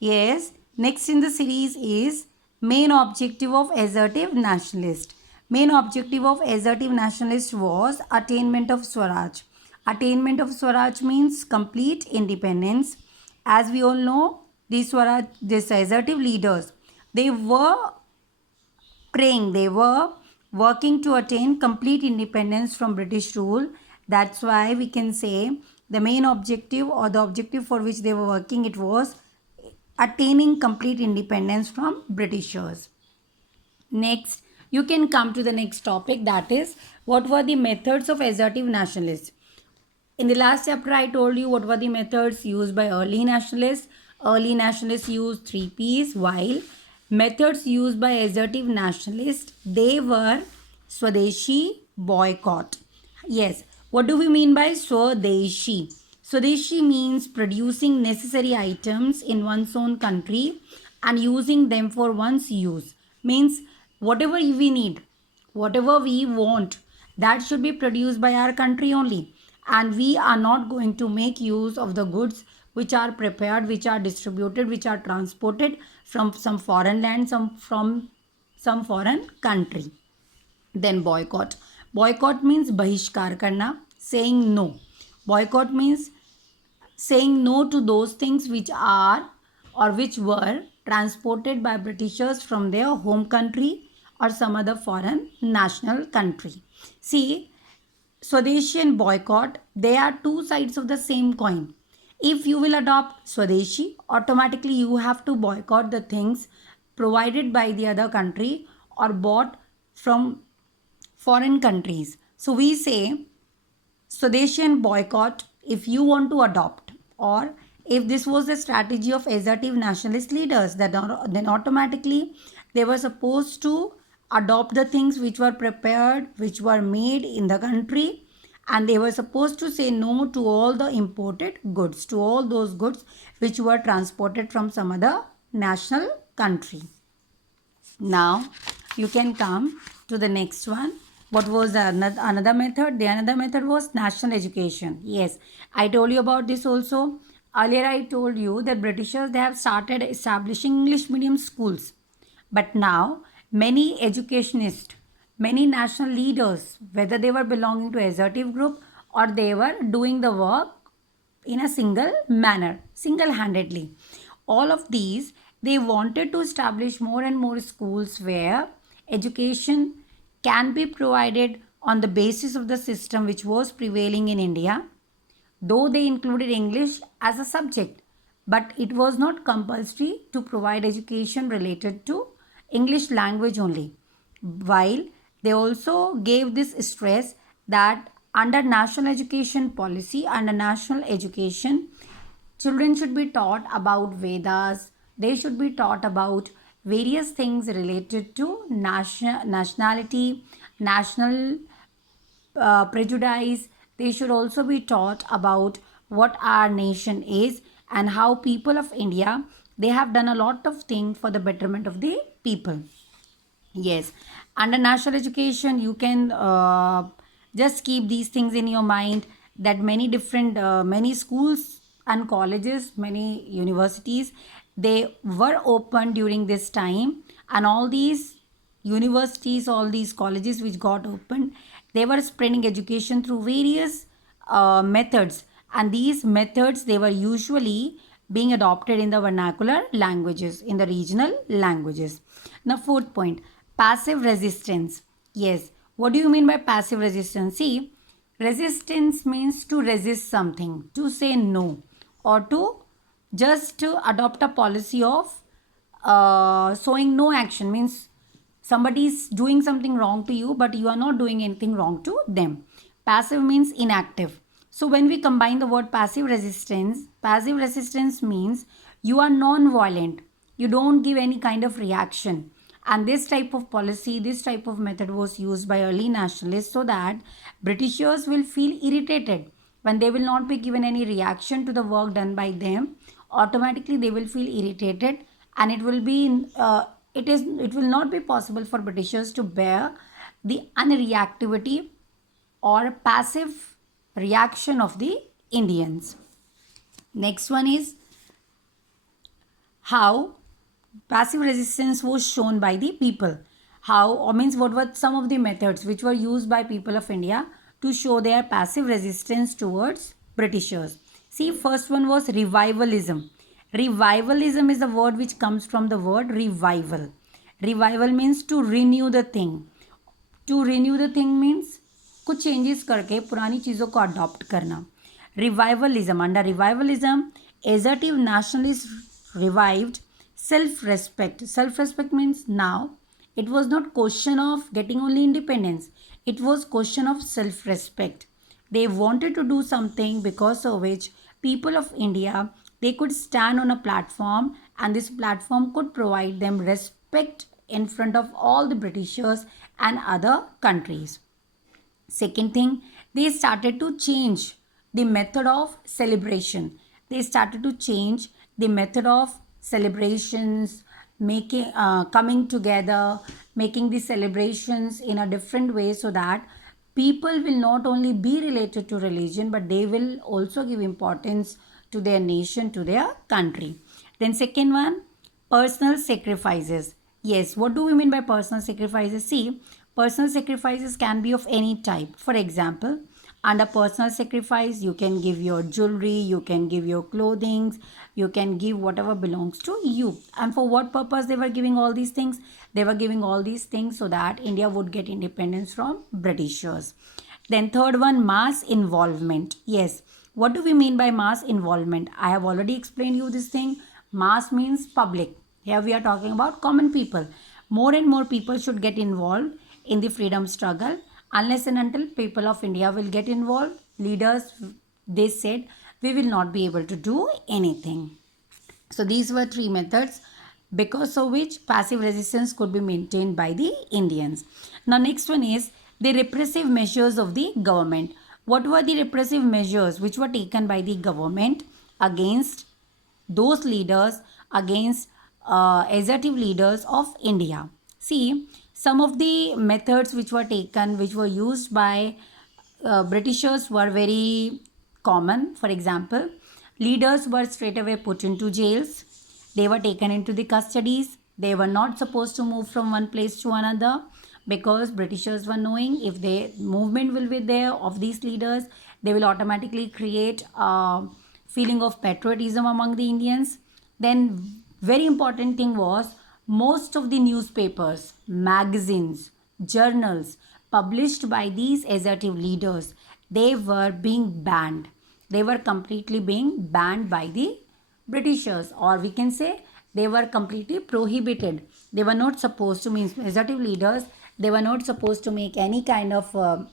Yes, next in the series is main objective of assertive nationalist. Main objective of assertive nationalist was attainment of Swaraj. Attainment of Swaraj means complete independence. As we all know, these Swaraj, these assertive leaders, they were praying, they were working to attain complete independence from British rule. That's why we can say the main objective or the objective for which they were working, it was attaining complete independence from Britishers. Next, you can come to the next topic, that is what were the methods of assertive nationalists. In the last chapter, I told you what were the methods used by early nationalists. Early nationalists used three P's, while methods used by assertive nationalists, they were Swadeshi, boycott. Yes, what do we mean by Swadeshi? Swadeshi means producing necessary items in one's own country and using them for one's use. Means whatever we need, whatever we want, that should be produced by our country only, and we are not going to make use of the goods which are prepared, which are distributed, which are transported from some foreign land, from some foreign country. Then boycott. Boycott means bahishkar karna, saying no. Boycott means saying no to those things which are or which were transported by Britishers from their home country or some other foreign national country. See, Swadeshi and boycott, they are two sides of the same coin. If you will adopt Swadeshi, automatically you have to boycott the things provided by the other country or bought from foreign countries. So we say Swadeshi and boycott if you want to adopt, or if this was the strategy of assertive nationalist leaders, that then automatically they were supposed to adopt the things which were prepared, which were made in the country, and they were supposed to say no to all the imported goods, to all those goods which were transported from some other national country. Now you can come to the next one. What was the another method? The another method was national education. Yes, I told you about this also. Earlier I told you that Britishers, they have started establishing English medium schools. But now many educationists, many national leaders, whether they were belonging to assertive group or they were doing the work in a single manner, single-handedly. All of these, they wanted to establish more and more schools where education can be provided on the basis of the system which was prevailing in India, though they included English as a subject, but it was not compulsory to provide education related to English language only. While they also gave this stress that under national education policy, under national education, children should be taught about Vedas, they should be taught about various things related to nationality, national prejudice. They should also be taught about what our nation is and how people of India, they have done a lot of things for the betterment of the people. Yes, under national education, you can just keep these things in your mind, that many different, many schools and colleges, many universities, they were open during this time, and all these universities, all these colleges which got opened, they were spreading education through various methods, and these methods, they were usually being adopted in the vernacular languages, in the regional languages. Now, fourth point, passive resistance. Yes, what do you mean by passive resistance? See, resistance means to resist something, to say no, or to just to adopt a policy of showing no action. Means somebody is doing something wrong to you, but you are not doing anything wrong to them. Passive means inactive. So when we combine the word passive resistance means you are non-violent, you don't give any kind of reaction. And this type of policy, this type of method was used by early nationalists so that Britishers will feel irritated when they will not be given any reaction to the work done by them. Automatically they will feel irritated, and it will not be possible for Britishers to bear the unreactivity or passive reaction of the Indians. Next one is how passive resistance was shown by the people. How, or means what were some of the methods which were used by people of India to show their passive resistance towards Britishers. See, first one was revivalism. Revivalism is a word which comes from the word revival. Revival means to renew the thing. To renew the thing means कुछ changes करके पुरानी चीज़ों को adopt करना. Revivalism, under revivalism assertive nationalists revived self-respect. Self-respect means now it was not question of getting only independence. It was question of self-respect. They wanted to do something because of which people of India, they could stand on a platform, and this platform could provide them respect in front of all the Britishers and other countries. Second thing, they started to change the method of celebration. They started to change the method of celebrations, making coming together, making the celebrations in a different way, so that people will not only be related to religion, but they will also give importance to their nation, to their country. Then second one, personal sacrifices. Yes, what do we mean by personal sacrifices? See, personal sacrifices can be of any type. For example, under personal sacrifice, you can give your jewelry, you can give your clothing, you can give whatever belongs to you. And for what purpose they were giving all these things? They were giving all these things so that India would get independence from Britishers. Then third one, mass involvement. Yes, what do we mean by mass involvement? I have already explained you this thing. Mass means public. Here we are talking about common people. More and more people should get involved in the freedom struggle. Unless and until people of India will get involved, leaders, they said, we will not be able to do anything. So these were three methods because of which passive resistance could be maintained by the Indians. Now next one is the repressive measures of the government. What were the repressive measures which were taken by the government against those leaders, against assertive leaders of India? See, some of the methods which were taken, which were used by Britishers were very common. For example, leaders were straight away put into jails. They were taken into the custodies. They were not supposed to move from one place to another because Britishers were knowing if the movement will be there of these leaders, they will automatically create a feeling of patriotism among the Indians. Then very important thing was most of the newspapers, magazines, journals published by these assertive leaders, they were being banned. They were completely being banned by the Britishers, or we can say they were completely prohibited. They were not supposed to, mean assertive leaders, they were not supposed to make any kind of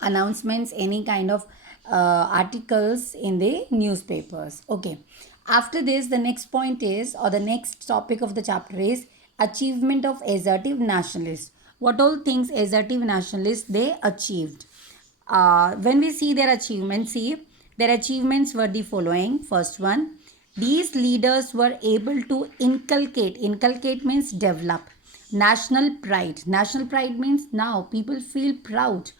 announcements, any kind of articles in the newspapers. Okay. After this, the next point is, or the next topic of the chapter is achievement of assertive nationalists. What all things assertive nationalists they achieved? When we see their achievements, see, their achievements were the following. First one, these leaders were able to inculcate means develop, national pride. National pride means now people feel proud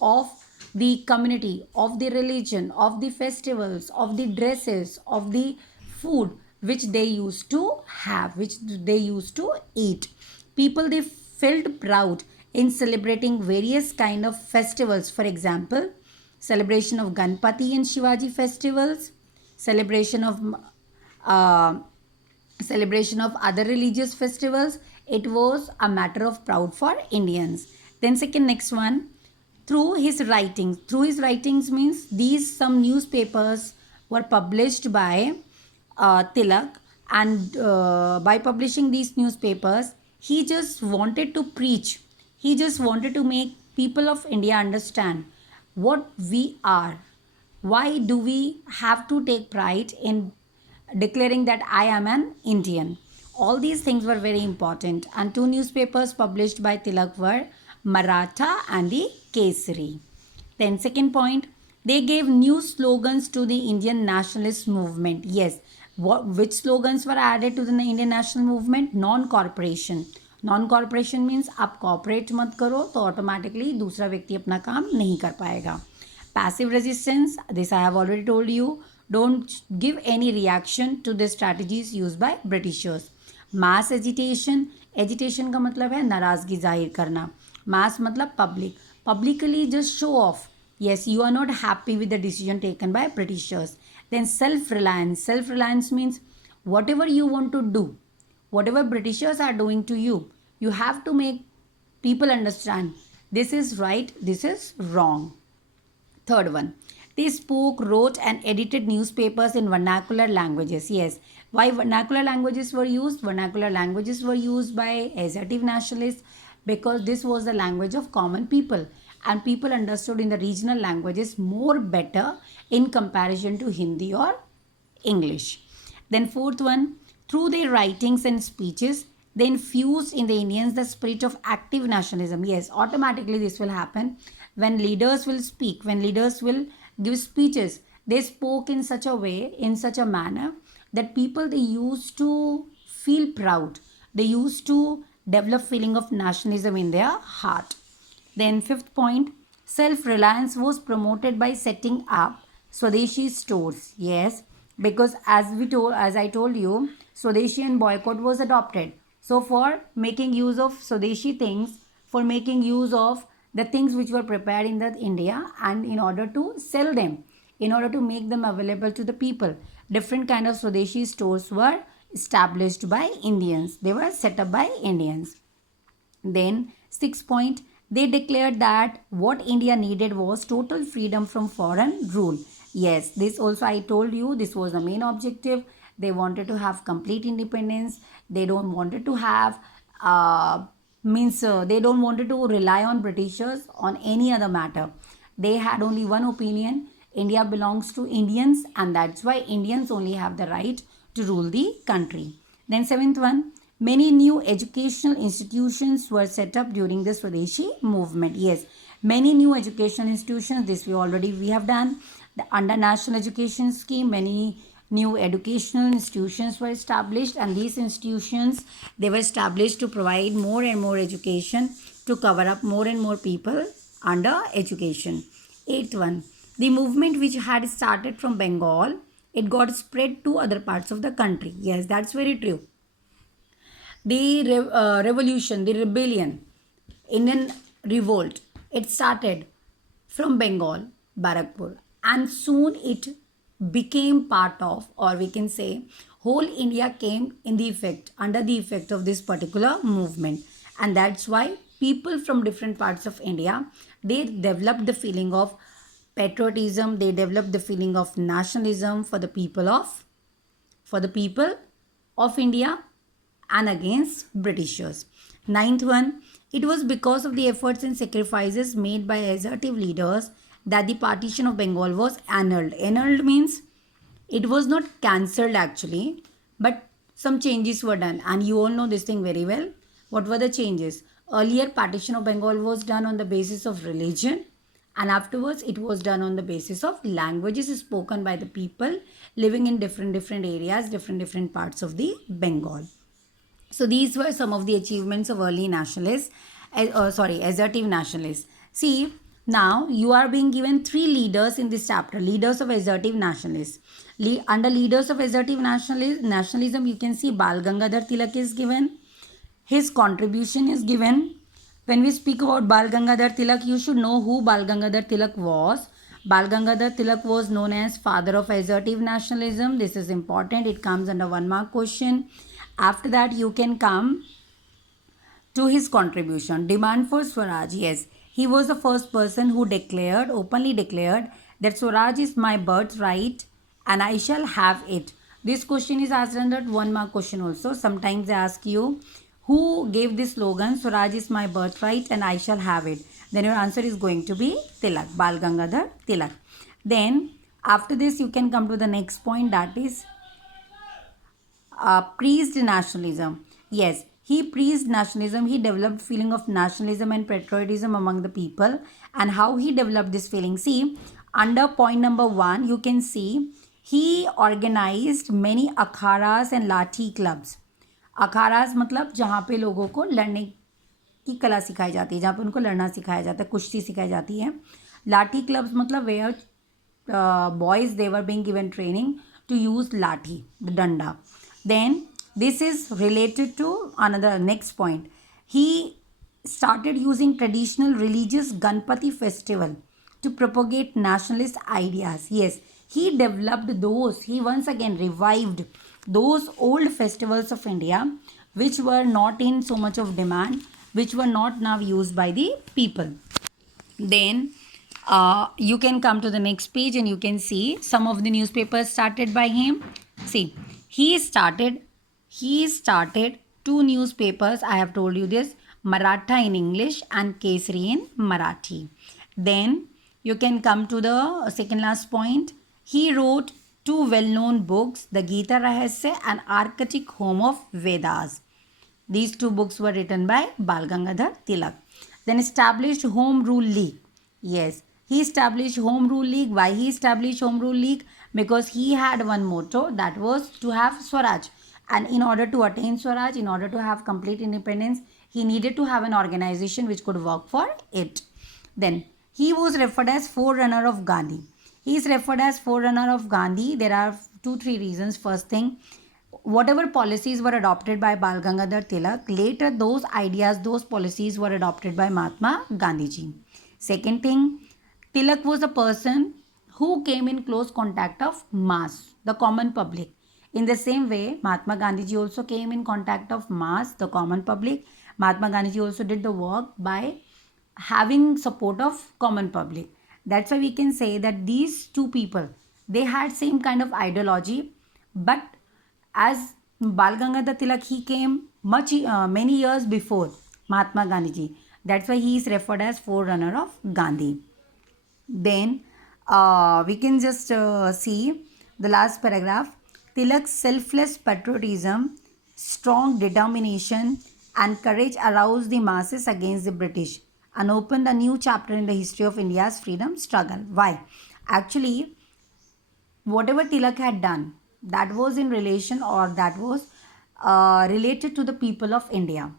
of the community, of the religion, of the festivals, of the dresses, of the food which they used to have, which they used to eat. People, they felt proud in celebrating various kind of festivals. For example, celebration of Ganpati and Shivaji festivals, celebration of other religious festivals. It was a matter of proud for Indians. Then second, next one, through his writings means these some newspapers were published by Tilak, and by publishing these newspapers, he just wanted to preach, he just wanted to make people of India understand what we are, why do we have to take pride in declaring that I am an Indian. All these things were very important, and two newspapers published by Tilak were Maratha and the Kesari. Then second point, they gave new slogans to the Indian nationalist movement. Yes, which slogans were added to the Indian national movement? Non-cooperation. Non-cooperation means आप cooperate मत करो तो automatically दूसरा व्यक्ति अपना काम नहीं कर पाएगा. Passive resistance, this I have already told you. Don't give any reaction to the strategies used by Britishers. Mass agitation. Agitation का मतलब है नाराज़गी जाहिर करना. Mass मतलब public. Publicly just show off. Yes, you are not happy with the decision taken by Britishers. Then self-reliance. Self-reliance means whatever you want to do, whatever Britishers are doing to you, you have to make people understand this is right, this is wrong. Third one, they spoke, wrote, and edited newspapers in vernacular languages. Yes, why vernacular languages were used? Vernacular languages were used by assertive nationalists because this was the language of common people, and people understood in the regional languages more better in comparison to Hindi or English. Then fourth one, through their writings and speeches, they infused in the Indians the spirit of active nationalism. Yes, automatically this will happen when leaders will speak, when leaders will give speeches. They spoke in such a way, in such a manner that people, they used to feel proud. They used to develop feeling of nationalism in their heart. Then fifth point, self-reliance was promoted by setting up Swadeshi stores. Yes, because as I told you, Swadeshi and boycott was adopted. So for making use of Swadeshi things, for making use of the things which were prepared in the India, and in order to sell them, in order to make them available to the people, different kind of Swadeshi stores were established by Indians. They were set up by Indians. Then, sixth point, they declared that what India needed was total freedom from foreign rule. Yes, this also I told you, this was the main objective. They wanted to have complete independence. They don't wanted to have they don't wanted to rely on Britishers on any other matter. They had only one opinion. India belongs to Indians, and that's why Indians only have the right to rule the country. Then seventh one, many new educational institutions were set up during the Swadeshi movement. Yes, many new educational institutions, this we have done. Under National Education Scheme, many new educational institutions were established, and these institutions, they were established to provide more and more education, to cover up more and more people under education. Eighth one, the movement which had started from Bengal, it got spread to other parts of the country. Yes, that's very true. The revolution, the rebellion, Indian revolt, it started from Bengal, Barakpur, and soon it became part of, or we can say, whole India came in the effect, under the effect of this particular movement. And that's why people from different parts of India, they developed the feeling of patriotism, they developed the feeling of nationalism for the people of India and against Britishers. Ninth one, it was because of the efforts and sacrifices made by assertive leaders that the partition of Bengal was annulled. Annulled means it was not cancelled actually, but some changes were done, and you all know this thing very well. What were the changes? Earlier, partition of Bengal was done on the basis of religion, and afterwards it was done on the basis of languages spoken by the people living in different areas, different parts of the Bengal. So these were some of the achievements of early nationalists, assertive nationalists. See, now you are being given three leaders in this chapter, leaders of assertive nationalists. Under leaders of assertive nationalism, you can see Bal Gangadhar Tilak is given. His contribution is given. When we speak about Bal Gangadhar Tilak, you should know who Bal Gangadhar Tilak was. Bal Gangadhar Tilak was known as father of assertive nationalism. This is important. It comes under 1 mark question. After that, you can come to his contribution. Demand for Swaraj. Yes, he was the first person who openly declared that Swaraj is my birthright and I shall have it. This question is asked under 1 mark question also. Sometimes they ask you, who gave this slogan, Swaraj is my birthright and I shall have it? Then your answer is going to be Tilak, Bal Gangadhar Tilak. Then after this, you can come to the next point, that is preached nationalism. Yes, he preached nationalism. He developed feeling of nationalism and patriotism among the people. And how he developed this feeling? See, under point number 1, you can see he organized many akharas and lathi clubs. अखाराज मतलब जहाँ पे लोगों को लड़ने की कला सिखाई जाती है, जहाँ पे उनको लड़ना सिखाया जाता है, कुश्ती सिखाई जाती है. लाठी क्लब्स मतलब where boys, they were being given training to use lathi, the danda. Then this is related to another next point. He started using traditional religious Ganpati festival to propagate nationalist ideas. Yes, he developed those, he once again revived those old festivals of India which were not in so much of demand, which were not now used by the people. Then you can come to the next page and you can see some of the newspapers started by him. See, he started two newspapers. I have told you this: Maratha in English and Kesari in Marathi. Then you can come to the second last point. He wrote two well-known books, the Gita Rahasya and Archaic Home of Vedas. These two books were written by Bal Gangadhar Tilak. Then established Home Rule League. Yes, he established Home Rule League. Why he established Home Rule League? Because he had one motto, that was to have Swaraj. And in order to attain Swaraj, in order to have complete independence, he needed to have an organization which could work for it. Then he was referred as forerunner of Gandhi. He is referred as forerunner of Gandhi. There are 2-3 reasons. First thing, whatever policies were adopted by Bal Gangadhar Tilak, later those ideas, those policies were adopted by Mahatma Gandhiji. Second thing, Tilak was a person who came in close contact of mass, the common public. In the same way, Mahatma Gandhiji also came in contact of mass, the common public. Mahatma Gandhiji also did the work by having support of common public. That's why we can say that these two people, they had same kind of ideology, but as Bal Gangadhar Tilak, he came many years before Mahatma Gandhiji. That's why he is referred as forerunner of Gandhi. Then we can just see the last paragraph. Tilak's selfless patriotism, strong determination, and courage aroused the masses against the British and opened a new chapter in the history of India's freedom struggle. Why? Actually, whatever Tilak had done, that was in relation, or that was related to the people of India.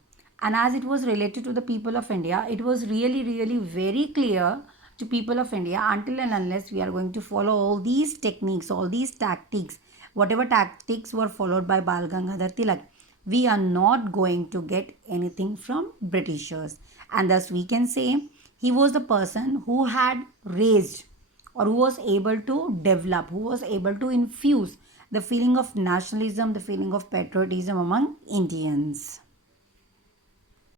And as it was related to the people of India, it was really very clear to people of India, until and unless we are going to follow all these techniques, all these tactics, whatever tactics were followed by Bal Gangadhar Tilak, we are not going to get anything from Britishers. And thus we can say he was the person who had raised, or who was able to develop, who was able to infuse the feeling of nationalism, the feeling of patriotism among Indians.